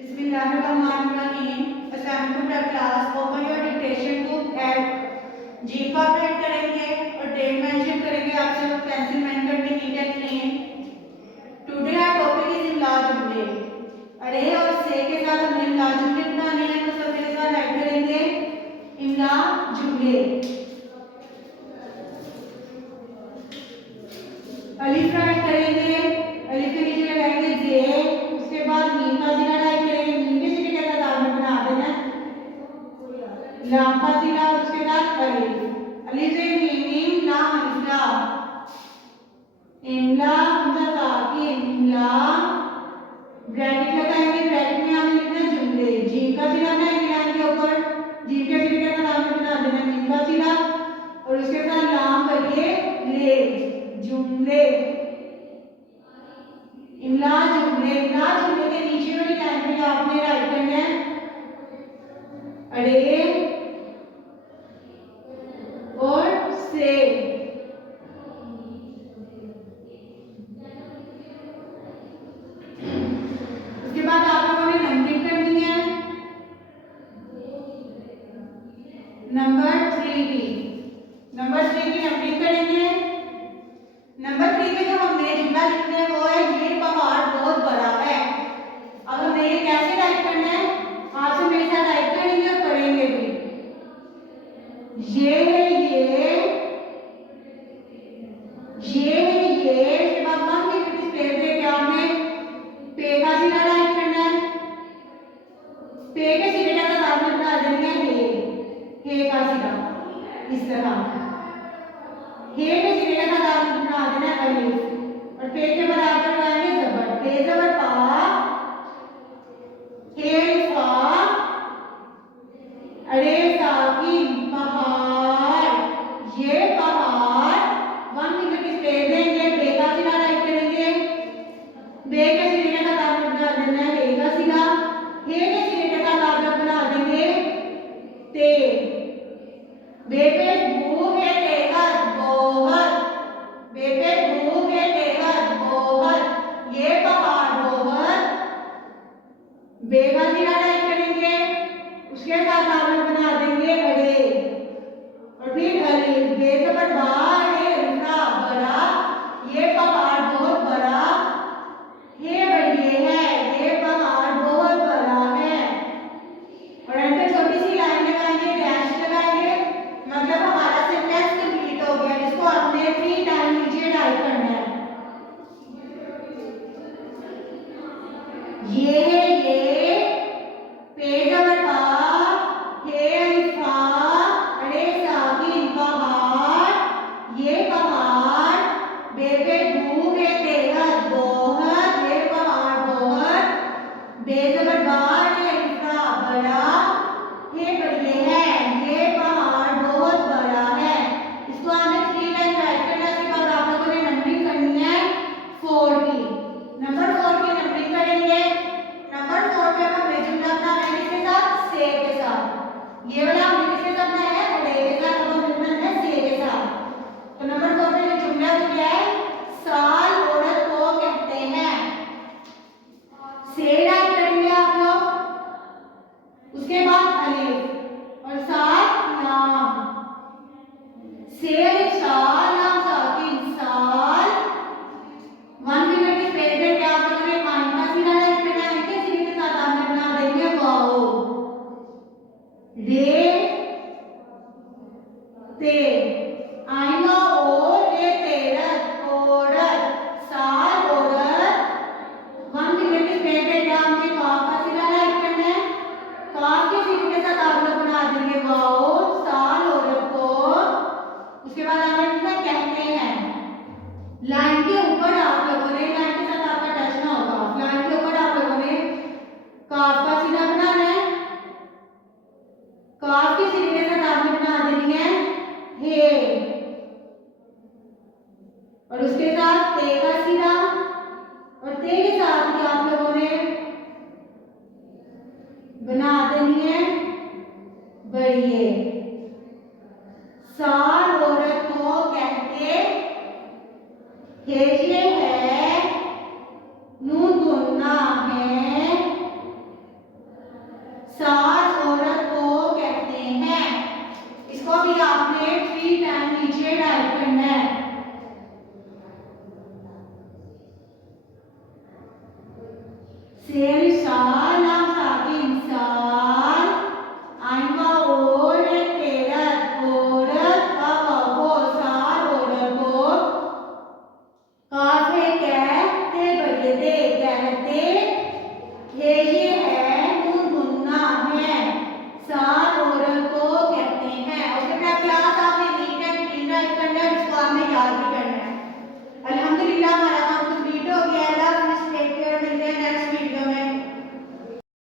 बिस्मिल्लाहिर्रहमानिर्रहीम। Assembly to class. Open your dictation book at G का operate करेंगे और डेट मेंशन करेंगे। आपसे पेंसिल मेंशन करनी neat and clean. Today our topic is इमला जुमले। अरे और से के साथ हमने इमला जुमले बनाने हैं, तो सब मेरे साथ ऐड करेंगे इमला जुमले। अलिफ राइट करेंगे, अलिफ के नीचे लगाएंगे जे, उसके बाद मीम का जिला राइट करेंगे, मीम के जिले के साथ आपने बना देना लाम का जिला, उसके बाद अलिफ, अलिफ से मीम लाम अलिफ ला, इमला हमजा साकिन इमला, ब्रैकेट लगाएंगे, ब्रैकेट में आपने लिखना जुमले, जीम का जिला बनाएंगे लाम के ऊपर, जीम के जिले के साथ आपने बना देना मीम का जिला और उसके साथ लाम करिए ले, जुमले, इमला जुमले। इमला जुमले के नीचे वाली लाइन पे आपने राइट करना है अरे और से। उसके बाद आप लोगों ने नंबरिंग करनी है, नंबर 3 की, नंबर 3 की नंबरिंग करेंगे। नंबर 3 पे जो हमने जुमला लिखना है वो है ये पहाड़ बहुत बड़ा है। अब हमें ये कैसे राइट करना है, आपसे मेरे साथ राइट करेंगे और पढ़ेंगे भी। ये इसके बाद वन की स्पेस दे के आपने पे का सीधा राइट करना है, पे के सीधे का साथ आपने बना देना है हे का सीधा, इस तरह हे के सीधे का साथ आपने बना देना है अलिफ और पे के बराबर लगाएंगे जबर, पे जबर पा, हे फा, अरे साकिन पहाड़, ये पहाड़, वन फिंगर की स्पेस देंगे, बे का सीधा राइट करेंगे, बे के सीधे के साथ आप बना देना है बे का सीधा, हे के सीधे के साथ आप लोग बना देंगे ते, बे पे भूख है तेहर बोहर, बे पे भूख है तेहर बोहर, ये पहाड़ बोहर, बे का सीधा राइट करेंगे, उसके साथ आप लोग बना देंगे अरे और फिर अलिफ, बे जबर बा, अरे अलिफा बड़ा, ये पहाड़ बहुत बड़ा, ये बढ़िए है, ये पहाड़ बहुत बड़ा है और एंड पे छोटी सी लाइन लगाएंगे, डैश लगाएंगे, मतलब हमारा सेंटेंस कंप्लीट हो गया, जिसको आपने 3 टाइम नीचे टाइप करना है। ये पे जबर पा, हे अलिफा, अरे साकिन पहाड़, ये पहाड़, बे पे भूख है तेहर बोहर, ये पहाड़ बोहर, बे जबर बा, अरे अलिफा बड़ा, ये बढ़िया है, ये पहाड़ बहुत बड़ा है। इसको आपने 3 टाइम राइट करना है। इसके बाद आप लोगों ने नंबरिंग करनी है 4 की, नंबर 4 की नंबरिंग करेंगे। नंबर 4 पे हमने जुमला बनाना है किसके साथ, से के साथ, ये वाला हमने किसके साथ बनाया है अरे के साथ, अब हमने बनाना है से के साथ। तो नंबर 4 पे जो जुमला हो गया है साल औरत को कहते हैं, से राइट करेंगे आप लोग, उसके बाद अलिफ और साथ लाम, से अलिफ साल लाम साकिन साल, वन फिंगर की स्पेस देके आप लोगों ने आइन का सीधा राइट करना है, इनके सीधे के साथ आपने बना देंगे वाओ, रे